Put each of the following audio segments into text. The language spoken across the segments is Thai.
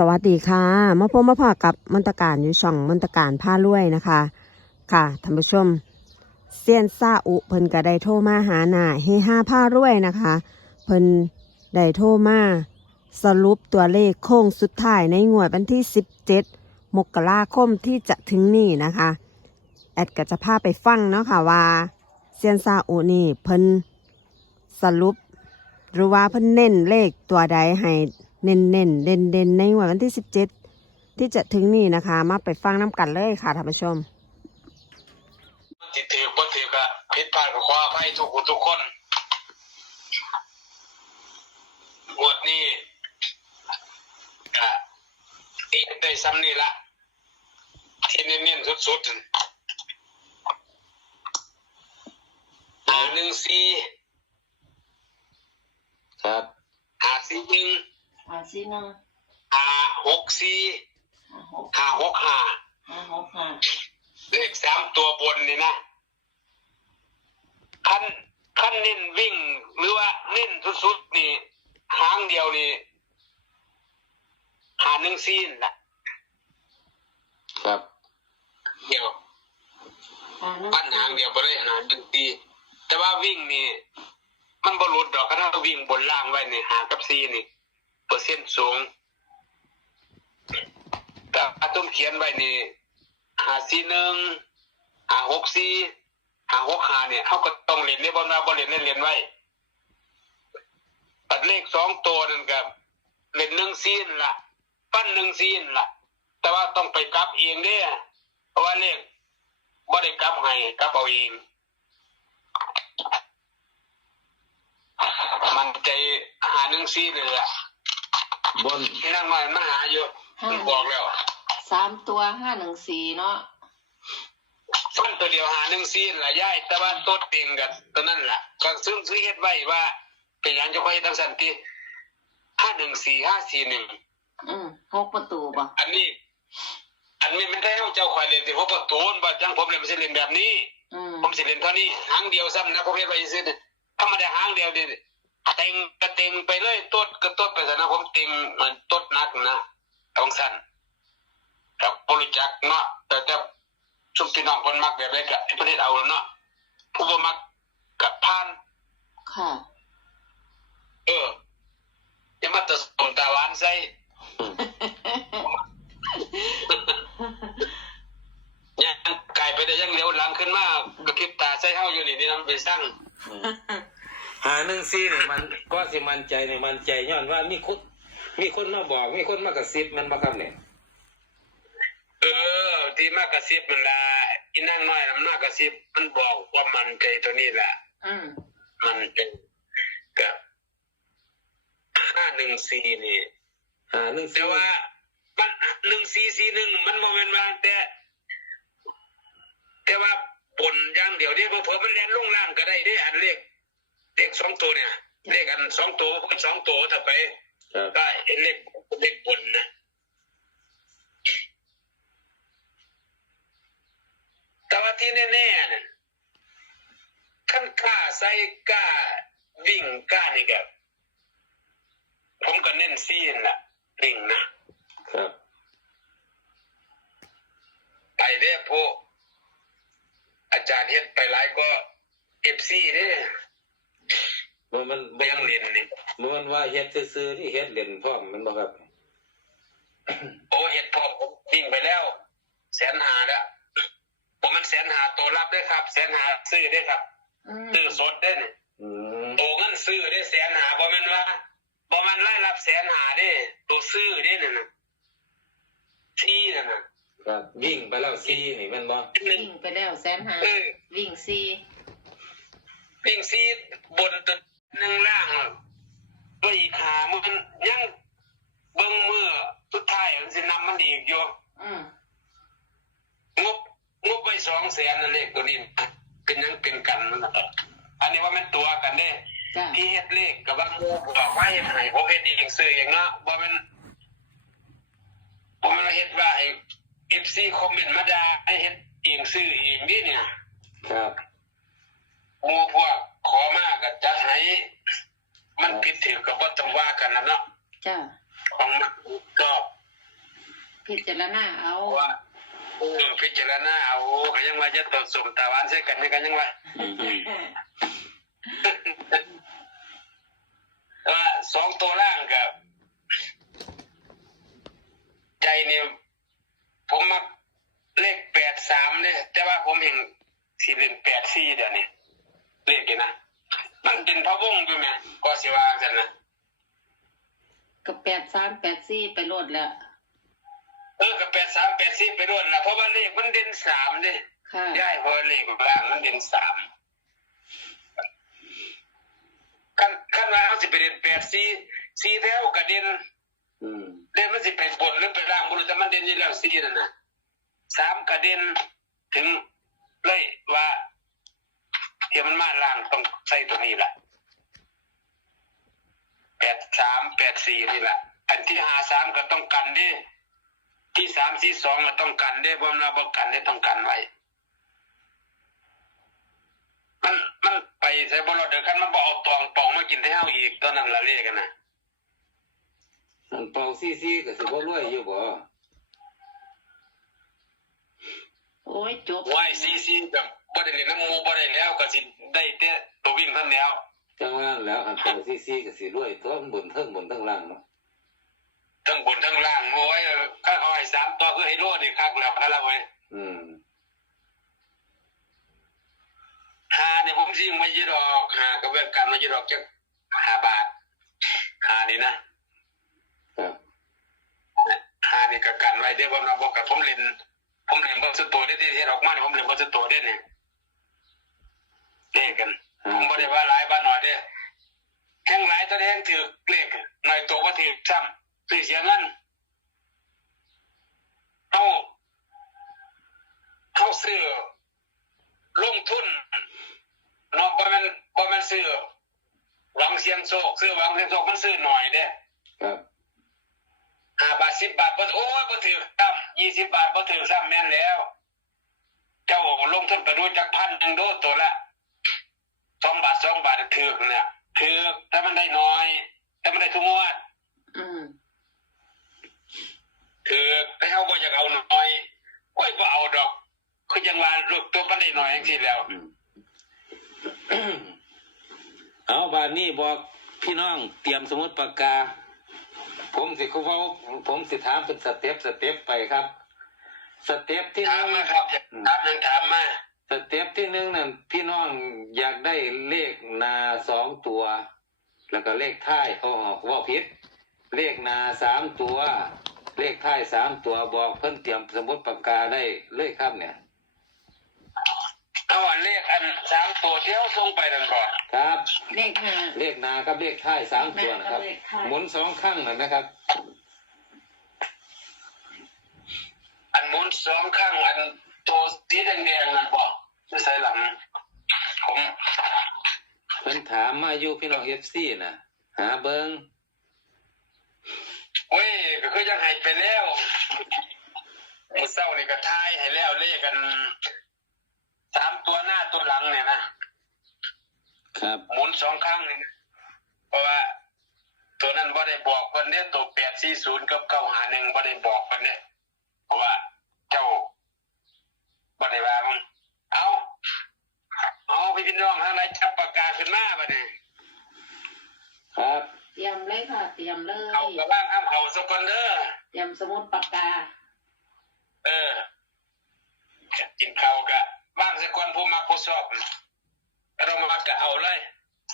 สวัสดีค่ะ มาพบมาพอกับมนตการอยู่ช่องมนตการผ้ารวยนะคะ ค่ะท่านผู้ชมเซียนซาอุเพิ่นก็ได้โทรมาหาหน้าเฮห้าผ้ารวยนะคะ เพิ่นได้โทรมาสรุปตัวเลขโค้งสุดท้ายในงวดวันที่ 17 มกราคมที่จะถึงนี้นะคะ แอดก็จะพาไปฟังเนาะค่ะว่าเซียนซาอุนี่เพิ่นสรุปหรือว่าเพิ่นเน้นเลขตัวใดให้ เน้นเน้นเด่นเด่นๆในงวดวันที่17ที่จะถึงนี้นะคะ มาไปฟังน้ำกันเลยค่ะท่านผู้ชมมันติดถือบ่ถือก็ผิดพลาดก็ขออภัยทุกคนทุกคนงวดนี้ก็เอ็ได้ซ้ำนี่ละที่เน้นๆสุดๆหาหนึ่งสี่ครับหาสี่หนึ่ง หาสี่หนึ่งหาหกสี่หาหกหาหกห้าหาหกห้าเลขสามตัวบนนี่นะขั้นขั้นเน้นวิ่ง หรือว่าเน้นสุดๆนี่หางเดียวนี่หาหนึ่งซีนละครับเดียวหาหนึ่งปั้นหางเดียวไปเลยหาหนึ่งซีแต่ว่าวิ่งนี่มันบรลุดดอกก็ถ้าวิ่งบนล่างไว้นี่หากับซีนี่ เปอร์เซ็นต์สูง แต่อาตุ้มเขียนไว้นี่หาซีหนึ่งหาหกซีหาหกหาเนี่ยเขาก็ต้องเรียนในบอลมาบอลเรียนเล่นเรียนไว้ปัดเลขสองตัวนั่นกับเล่นหนึ่งซีนละปั้นหนึ่งซีนละแต่ว่าต้องไปกลับเองเด้อเพราะว่าเลขบ่ได้กลับให้กลับเอาเอง มันใจหาหนึ่งซีนเลยอะ บนที่นั่นมามาหาอยู่มันบอกแล้วสามตัวห้าหนึ่งสี่เนาะฟันตัวเดียวหาหนึ่งซีนละย่ายแต่ว่าโต๊ดเตียงกันตัวนั่นแหละก็ซึ่งซื้อเฮ็ดไว้ว่า เป็นหยังจะค่อยตั้งสันติห้าหนึ่งสี่ห้าสี่หนึ่งอืมหกประตูป่ะอันนี้ อันนี้มันได้เอาเจ้าควายเล่นที่พวกประตูนว่าจังผมเล่นไม่ใช่เล่นแบบนี้อืมผมสิเล่นเท่านี้หางเดียวซ้ำนะผมเฮ็ดไว้ซื้อเนี่ยถ้ามาได้หางเดียวเดี๋ยว เต็งก็เต็งไปเลยต้นก็ต้นไปซะนะผมเต็งมันต้นนักนะต้องสั้นกับบริจักเนาะแต่แต่ชุมพี่น้องคนมักแบบไรก็ให้ประเทศเอาแล้วเนาะผู้บ่มักกับพาน ค่ะ เอออย่ามาแตะสมตาหวานใส่ยังกลายไปได้ยังเหลียวหลังขึ้นมากระพริบตาใส่เฮาอยู่นี่นี่นำไปสร้าง หาหนึ่งซีนี่มันก็สิมันใจนี่มันใจย้อนว่ามีคนมีคนมาบอก มีคนมากระซิบมันบ่ครับเนี่ยเออ ที่มากระซิบมันละอีนั่งน้อยนะมันมากระซิบมันบอกว่ามันใจตัวนี้แหละอืมมันเป็นกับห้าหนึ่งสี่นี่หาหนึ่งซีแต่ว่ามันหนึ่งสี่สี่หนึ่งมันโมเมนต์มาแต่ แต่ว่าบนอย่างเดียวเนี่ยเพิ่มมันแลนลงล่างก็ได้ได้อันเลข เลขสองตัวเนี่ยเลขอันสองตัวคนสองตัวถ้าไปครับก็เห็นเลขเลขบนนะแต่ว่าที่แน่ๆน่ะขั้นกล้าใส่กล้าวิ่งกล้านี่กับผมก็เน้นซีนล่ะวิ่งนะครับไปเด้อพวกอาจารย์เฮ็ดไปหลายก็เอฟซีเด้อ มันมันเบียงเรียนนี่มันว่าเฮ็ดซื่อๆที่เฮ็ดเล่นพร้อมมันบ่ครับ โอ้เฮ็ดพอผมวิ่งไปแล้ว แสนหาแล้วผมมันแสนหาตัวรับด้วยครับ แสนหาซื้อด้วยครับอืมซื้อสดได้นี่อืมโตเงินซื้อได้แสนหาบ่แม่นว่าบ่แม่นรายรับแสนหาเด้ตัวซื้อเด้นั่นน่ะที่นั่นน่ะครับวิ่งไปแล้วซีนี่แมันบ่หนึ่งวิ่งไปแล้วแสนหาเออวิ่งสี่วิ่งซีบนตึก หนึ่งล่างอะด้วยอีกหามันยังเบิ่งมือสุดท้ายมันสินำมันอีกอยู่อืมงบงบไปสองแสนนั่นเลขตัวนี้นะเป็นยังเป็นกันมันนะอันนี้ว่ามันตัวกันเด้จ้ะพี่เฮ็ดเลขกับว่างูบอกว่าเฮ็ดให้ผมเฮ็ดเองซื้อเองเนาะว่ามันผมมันเฮ็ดว่าไอ้เอฟซีคอมเมนต์มาด่าให้เฮ็ดเองซื้อเองนี่เนี่ย ครับหมูพวกขอมากก็ จะให้มันผิดถือกับว่าต้องว่ากันนะเนาะจ้ะของมันก็พิจารณาเอาเพราะว่าเออพิจารณาเอาก็ยังว่าจะตกสมตาหวานใส่กันนี่ก็ยังว่าอืมอืมว่าสองตัวล่างกับ ใจเนี่ยผมมักเลขแปดสามเนี่ยแต่ว่าผมเห็นสี่เล่นแปดสี่เดี๋ยวนี้เลขนี่นะ มันเป็นพระวงศ์อยู่ไหมก็สิว่ากันนะก็แปดสามแปดสี่ไปโลดแล้วเออกับแปดสามแปดสี่ไปด้วยละเพราะว่าเลขมันเด่นสามเนี่ยค่ะย้ายเพราะว่าเลขล่างมันเด่นสามขั้นขั้นว่าเขาสิไปเด่นแปดสี่สี่แถวกับเด่นอืมเด่นมันสิไปบนหรือไปล่างบุรุษแต่มันเด่นอยู่แล้วสี่นั่นนะสามกระเด็นถึงเลยว่าเที่ยมันมาล่างต้องใส่ตัวนี้แหละแปดสามแปดสี่นี่แหละอันที่หาสามก็ต้องกันเด้ที่สามที่สองก็ต้องกันเด้บ่มเราบอกกันได้ต้องกันไว้มันมันไปใส่บอลเดือกันมันบอกเอาตองปองมากินให้เฮาอีกตอนนั้นละเลขกันนะอันเป่าซี่ซี่ก็สิบ่รวยอยู่บ่โอ้ยจบไหวซีซีแบ บบ่ได้เล่นน้ำหมูบ่ได้แล้วก็สิได้แต่ตัววิ่งเท่านั้นแล้วจังว่าแล้วอันเป่าซี่ซี่ก็สิรวยตัวมันบนเทิงบนเทิงล่างเนาะทั้งบนทั้งล่างโอ้ยข้าเอาให้สามตัวคือให้รวดนี่คักแล้วคักแล้วเว้ยอืมหาเนี่ยผมสิยังไม่ยึดออกหาก็แบบกันมายึดออกจากหาบาทหานี่นะครับหานี่ก็กันไว้เดี๋ยวผมเราบอกกับผมเล่นผมเล่นบ่สุดตัวได้ที่เฮ็ดออกมาเนี่ยผมเล่นบ่สุดตัวได้เนี่ย เลขกันผมบ่ได้ว่าหลายบ้านหน่อยเด้แข่งหลายตัวแห่งถือเลขหน่อยตัวบ่ถือซ้ำสิเสียเงินเฮาเฮาซื้อลงทุนเนาะบ่แม่นบ่แม่นซื้อหวังเสียงโชคซื้อหวังเสียงโชคมันซื้อหน่อยเด้ครับห้าบาทสิบบาทบ่โอ้ยบ่ถือซ้ำยี่สิบบาทบ่ถือซ้ำแม่นแล้ว เจ้าลงทุนไปรู้จักพันหนึ่งโดตัวละ สองบาทสองบาทถือเนี่ยถือแต่มันได้น้อย แต่มันได้ทุกงวดอืมถือแต่เขาบ่อยากเอาน้อยโอ้ยบ่เอาดอกคือยังว่าลูกตัวมันได้น้อยจังซี่แล้วอืมเอาบานนี้บอกพี่น้องเตรียมสมุดปากกา ผมสิเขาบอกผมสิถามเป็นสเต็ปสเต็ปไปครับ สเต็ปที่หถามนึ่งมาครับอยากถามยังถามมา สเต็ปที่หนึ่งนั่นพี่น้องอยากได้เลขนาสองตัว แล้วก็เลขท้ายเขาบอกว่าผิดเลขนาสามตัว เลขท้ายสามตัวบอกเพิ่นเตรียมสมุดปากกาได้เลยครับเนี่ยเอาอันเลขอันสามตัวที่เขาส่งไปนั่นบ่ครับ เลขห้าเลขนากับเลขท้ายสามตัวนะครับ เลขท้าย หมุนสองข้างนะครับ อันหมุนสองข้างอัน ตัวสีแดงๆนั่นบ่ไม่ใช่หลังผมเพิ่นถามมาอยู่พี่น้องเอฟซีนะหาเบิงเว้ยก็คือยังให้ไปแล้วมื้อเช้านี่ก็ทายให้แล้วเลขกันสามตัวหน้าตัวหลังเนี่ยนะครับหมุนสองครั้งนี่นะเพราะว่าตัวนั้นบ่ได้บอกคนเนี่ยตัวแปดสี่ศูนย์กับเก้าหาหนึ่งบ่ได้บอกคนเนี่ยเพราะว่าเจ้า บ่ได้ว่ามึงเอาเอาพี่พี่น้องทางไหนจับปากกาขึ้นมาบ่เนี่ยครับเตรียมเลยค่ะ เตรียมเลย เอากระบ้างข้ามเขาสกอนเดอร์เตรียมสมุดปากกา เออกินข้าวกะบ้างสักคนผู้มาผู้ชอบเรามากะเอาเลย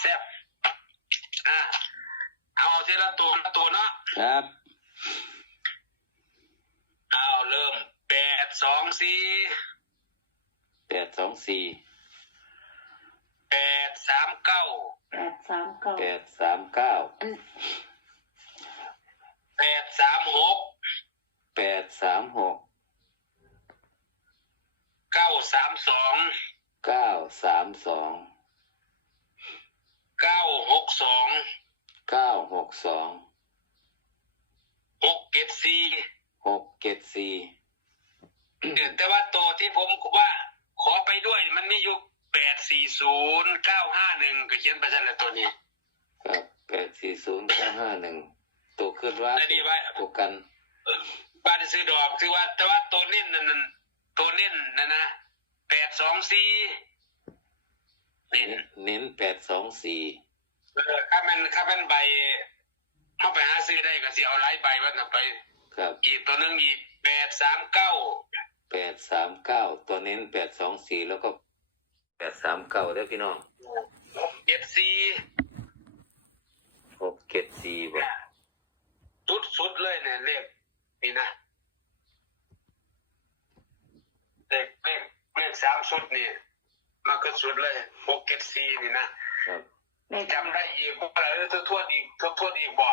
แซ่บอะเอาทีละตัวละตัวเนาะครับเอาเริ่มแปดสองสี่แปด สองสี่แปดสามเก้าแปดสามเก้าแปดสามเก้าอันแปดสามหกแปดสามหกเก้าสามสองเก้าสามสองเก้าหกสองเก้าหกสองหกเจ็ดสี่หกเจ็ดสี่เออแต่ว่าตัวที่ผมว่า ขอไปด้วยมันมีอยู่แปดสี่ศูนย์เก้าห้าหนึ่งก็เขียนไปซะแล้วตัวนี้ ครับแปดสี่ศูนย์เก้าห้าหนึ่งตัวขึ้นว่าได้ดีไว้ ตัวกันบาทซื้อดอกคือว่า แต่ว่าตัวเน้นนั่นนั่นตัวเน้นนะนะแปดสองสี่เน้น เน้นแปดสองสี่เออถ้ามันถ้ามันใบเข้าไปหาซื้อได้ก็สิเอาหลายใบวันน่ะไป ครับ อีกตัวหนึงอีกแปดสามเก้า แปดสามเก้าตัวเน้นแปดสองสี่แล้วก็แปดสามเก้าเด้อพี่น้องเจ็ดสี่หกเจ็ดสี่บ่สุดสุดเลยเนี่ยเลขนี่นะเลขเลขเลขสามสุดนี่มาขึ้นสุดเลยหกเจ็ดสี่นี่นะครับเลขจำได้อีกว่าอะไรทบทวนอีกทบทวนอีกบ่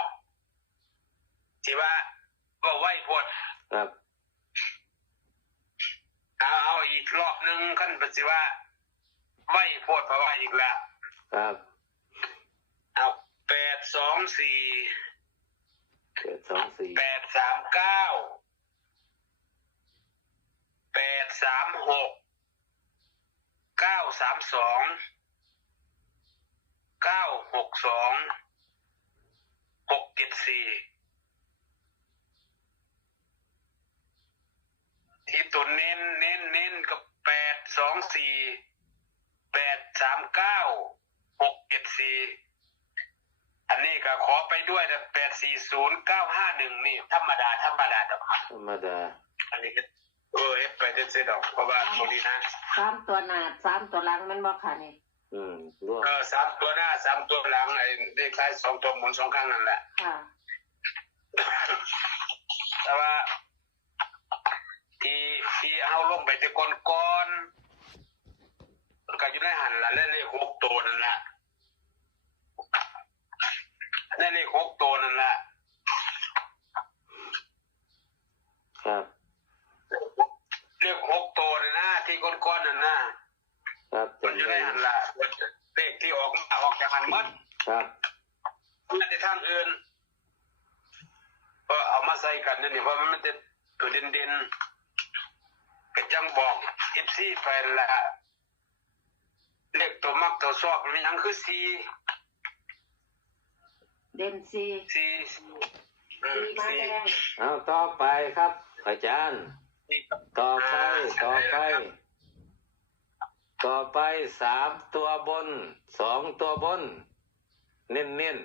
ที่ว่าก็ไหวพวดครับ เอาเอาอีกรอบหนึงขั้นปฏิว่าไหวพวดเพราะว่าอีกแล้วครับเอาแปดสองสี่แปดสองสี่แปดสามเก้าแปดสามหกเก้าสามสองเก้าหกสองหกเจ็ดสี่ ที่ตัวเน้นเน้นเน้นกับแปดสองสี่แปดสามเก้าหกเจ็ดสี่อันนี้ก็ขอไปด้วยนะแปดสี่ศูนย์เก้าห้าหนึ่งนี่ ธรรมดา ธรรมดาดอกธรรมดา อันนี้ก็เออเอฟไปเด็ดเสียดอกเพราะว่าตรงนี้นะสามตัวหน้าสามตัวหลังแมันบ่ค่ะนี่อืมร่วมเออสามตัวหน้าสามตัวหลังไอ้เลขท้ายสองตัวหมุนสองข้างนั่นแหละค่ะแต่ว่า ที่ที่เอาลงไป แต่ก่อนก่อนมันก็อยู่ในหันละและเลขหกตัวนั่นแหละในเลขหกตัวนั่นแหละครับเลขหกตัวนั่นนะที่ก้อนๆนั่นนะครับมันอยู่ในหันละเลขที่ออกมาออกจากหันหมัดครับไม่ได้ทางอื่นก็เอามาใส่กันนี่นี่เพราะมันจะตัวเด่นเด่นๆ ก็จังบอกเอฟซีไปละเลขตัวมักตัวชอบมันยังคือซีเด่นซีซีอืมซีมาซีแรงเอาต่อไปครับอาจารย์ซีกับต่อไปต่อไป ต่อไปสามตัวบนสองตัวบน เน้นเน้น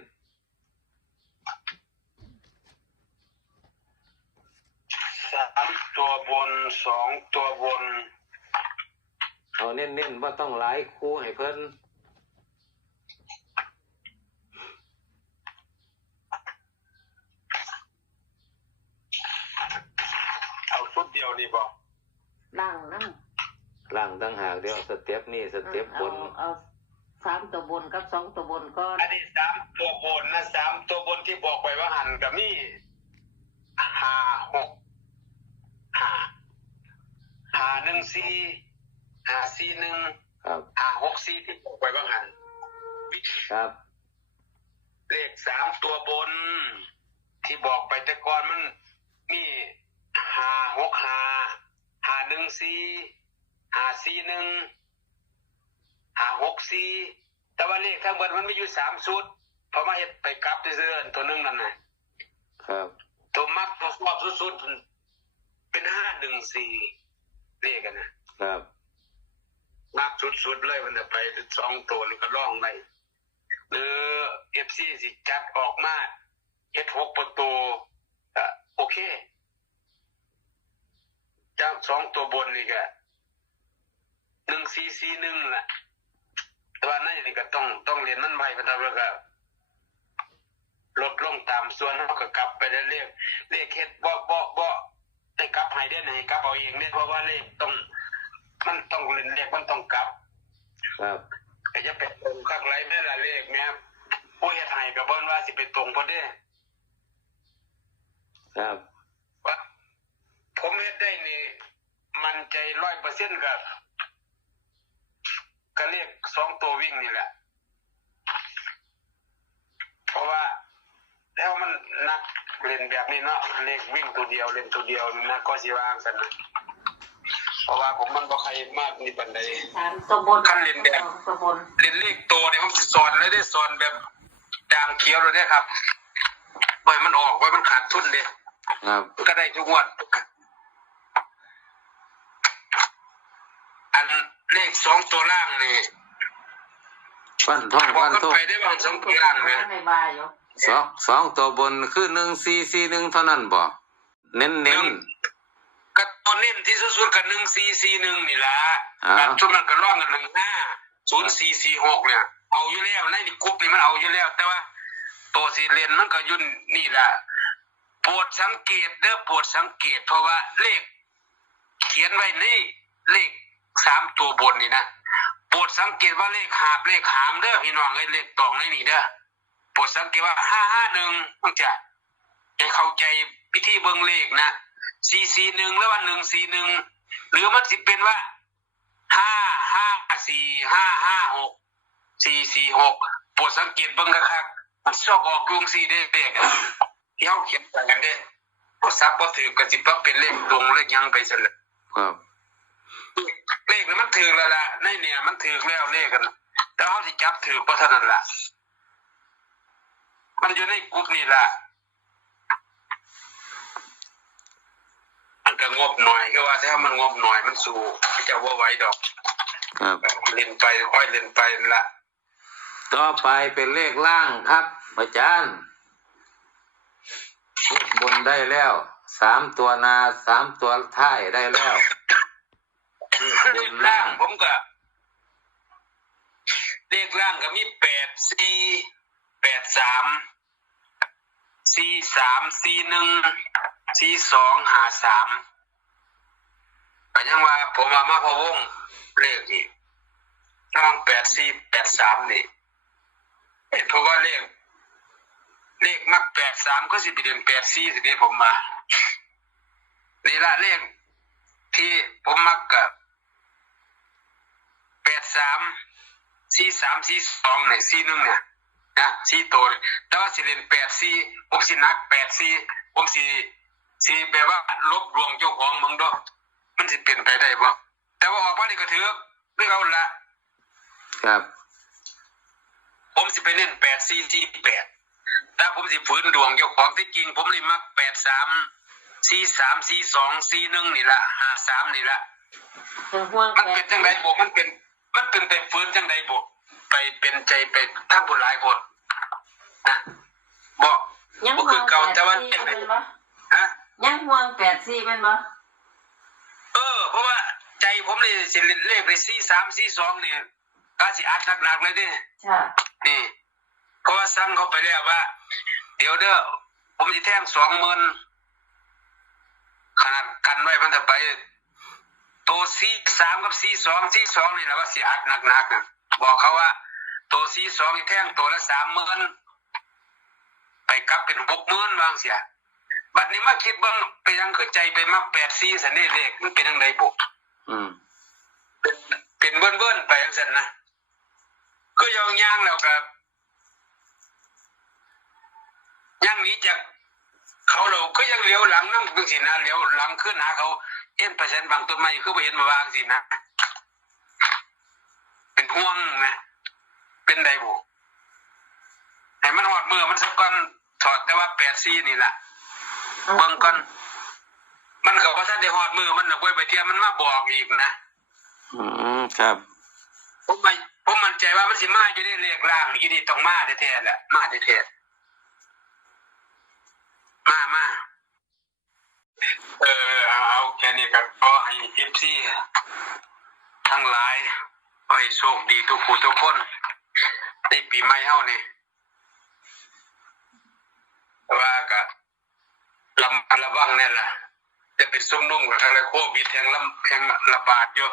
สามตัวบน สองตัวบนๆเอาเน้นเน้นว่าต้องหลายคู่ให้เพิ่นเอาชุดเดียวนี่บอกล่างนั่งล่างตั้งหากเดียวสเต็ปนี่สเต็ปบเอานเอาสามตัวบนกับสองตัวบนก่อนอันนี้สามตัวบนนะสามตัวบนที่บอกไปว่าหันกับนี่ห้าหกห้า ห้าหนึ่งสี่ห้าสี่หนึ่งครับห้าหกสี่ที่บอกไปว่าหันครับ เลขสามตัวบน ที่บอกไปแต่ก่อนมันมีห้าหกห้าห้าหนึ่งสี่ห้าสี่หนึ่งห้าหกสี่แต่ว่าเลขทั้งหมดมันไม่อยู่สามชุดเพราะมาเห็ดไปกลับเรื่อยๆตัวหนึงนั่นน่ะครับ ตัวมักตัวชอบสุดๆเป็นห้าหนึ่งสี่ เลขกันนะครับมักสุดๆเลยมันจะไปสองตัวนี่ก็ล่องไปหรือเอฟซีสิจัดออกมาเฮ็ดหกประตูอะโอเคจากสองตัวบนนี่ก็หนึ่งสี่สี่หนึ่งแหละแต่ว่านั่นนี่ก็ต้องต้องเรียนมันไว้เพราะว่าก็ลดลงตามส่วนเขาก็กลับไปเรื่อยๆเลขเฮ็ดบ่บ่บ่ ได้กลับให้ได้ไหนกลับเอาเองเนี่ยเพราะว่าเลขต้องมันต้องเล่นเลขมันต้องกลับ ครับแต่จะไปตรงข้างไรแม่ละเลขแม่ผู้เฮ็ดให้ก็บ่นว่าสิไปตรงพอดีครับว่าผมเฮ็ดได้นี่ มันใจร้อยเปอร์เซ็นต์กับก็เลขสองตัววิ่งนี่แหละเพราะว่าแล้วมันนัก เล่นแบบนี้เนาะเลขวิ่งตัวเดียวเล่นตัวเดียวนี่นะก็สิวางกันนะเพราะว่าผมมันบ่ใครมากนี่ปันใดสามตัวบนขั้นเรียนแบบสองตัวบนเล่นเลขโตเนี่ยผมสิสอนเลยได้สอนแบบด่างเขียวเลยเนี่ยครับปล่อยมันออกไว้มันขาดทุนเลยครับก็ได้ทุกงวดอันเลขสองตัวล่างนี่ ฟันท่องบอกฟันกันท่องไปได้บางสองตัวล่างเนี่ยในบายอยู่สองสองตัวบนคือหนึ่งสี่สี่หนึ่งเท่านั้นบ่เน้นเน้นก็ตัวเน้นที่สุดๆกับหนึ่งสี่สี่หนึ่งนี่ละอ่าแบบชุดมันก็ร่องกันหนึ่งห้าศูนย์สี่สี่หกเนี่ย เอาอยู่แล้วในนี่กรุ๊ปนี่มันเอาอยู่แล้ว แต่ว่า ตัวสี่เลนมันก็อยุ่นนี่แหละโปรดสังเกตเด้อโปรดสังเกตเพราะว่าเลข เขียนไว้นี่เลขสามตัวบนนี่นะโปรดสังเกตว่าเลขหาบเลขหามเด้อพี่น้องไอ้เลขตองในนี่เด้อปดสังเกตว่าห้าห้าหนึ่งมันจะให้เข้าใจพิธีเบิงเลขนะสี่สี่หนึ่งแล้วว่าหนึ่งสี่หนึ่งหรือมันสิเป็นว่าห้าห้าสี่ห้าห้าหกสี่สี่หกปดสังเกตเบิ่งนะครับมันชอบออกกรุงสี่เด้อเลขที่เขาเขียนกันเด้อพอซับพอถือกันสิปั๊บเป็นเลขตรงเลขยังไปเสร็จเลยครับ เลขนี่มันถือแล้วล่ะในเนี่ยมันถือแล้วเลขกันแต่เขาที่จับถือเพราะเท่านั้นล่ะ มันอยู่ในกลุ่มนี่ล่ะมันก็งบหน่อยก็ว่าถ้ามันงบหน่อยมันสู้จะว่าไหวดอกครับเล่นไปค่อยเล่นไปนั่นละต่อไปเป็นเลขล่างครับอาจารย์เลขบนได้แล้วสามตัวนาสามตัวท้ายได้แล้ว เลขล่าง ผมก็เลขล่างก็มีแปดสี่แปดสามสี่สามสี่หนึ่งสี่สองห้าสามก็ยังว่าผมมามาพะวงเลขนี่ร่างแปดสี่แปดสามนี่เอ้ยเพราะว่าเลขเลขมักแปดสามก็สิบเดือนแปดสี่สินี้ผมมานี่ละเลขที่ผมมักกับ แปดสามสี่สามสี่สองเนี่ยสี่หนึ่งเนี่ยนะสี่ตัวเนี่ยแต่ว่าสิเรียนแปดสี่ผมสินักแปดสี่ผมสิสิแบบว่าลบรวงเจ้าของมึงดอกมันสิเปลี่ยนไปได้บ่แต่ว่าออกมานี่ก็ถือเรื่องเอาละครับ ผมสิไปเน้นแปดสี่สี่แปดแต่ผมสิฝืนดวงเจ้าของที่จริง ผมเลยมักแปดสามสี่สามสี่สองสี่หนึ่งนี่ละห้าสามนี่ละเป็นห่วงมันเป็นจังไดบมันเป็นมันเป็นไปฟื้นจังไดบไปเป็นใจ ไปทั้งผู้หลายคนนะบอกยังบ่ห่คืวองเก่าแปดแต่ว่าสี่เป็นไปเป็นบ่ฮะ ยังห่วงแปดสี่เป็นบ่เออ เพราะว่าใจผมนี่สิเลขไปสี่สามสี่สองนี่ก็สิอัดหนักๆเลยเดิใช่นี่ เพราะว่าสั่งเขาไปแล้วว่า เดี๋ยวเด้อผมจะแท่งสองหมื่นขนาดกันไว้มันจะไป ตัวซีสามกับซีสองซีสองนี่แหละว่าสีอัดหนักๆนะบอกเขาว่า ตัวซีสองอีกแท่งตัวละสามหมื่นไปกลับเป็นหกหมื่นบางเสียบัดนี้มาคิดเบ้างไปยังคือใจไปมักแปดซีสันนี่เลขมันเป็นยังไงบุอืมเป็นเป็นเบิ้นเบิ้นๆไปยังสันนะก็ยองย่างแล้วกับย่างหนี้จากเขาเราก็ยังเลี้ยวหลังนั่งดูสินะเลี้ยวหลังขึ้นหาเขาเอ็นเปอร์เซ็นต์บางต้นไม้คือไปเห็นมาวางสินะ เป็นห่วงนะ เป็นไดบุให้มันหอดมือมันสักก้อนถอดแต่ว่าแปดซีนี่แหละเบิ่งก่อนมันก็ว่าท่านได้หอดมือมันนะเว้ยไปเทียมมันมาบอกอีกนะอืมครับผมไม่ผมมั่นใจว่ามันสิมาอยู่ในเลขล่างอีนี่ต้องมาแท้ๆแหละมาแท้ๆมามาเออเอาเอาแค่นี้ก็ขอให้เอฟซีทั้งหลายขอให้โชคดีทุกผู้ทุกคน ในปีใหม่เฮานี่ว่าก็ระมัดระวังนี่แหละจะเป็นซุ่มนุ่มกับทางโควิดแทงลำแทงระบาดอยู่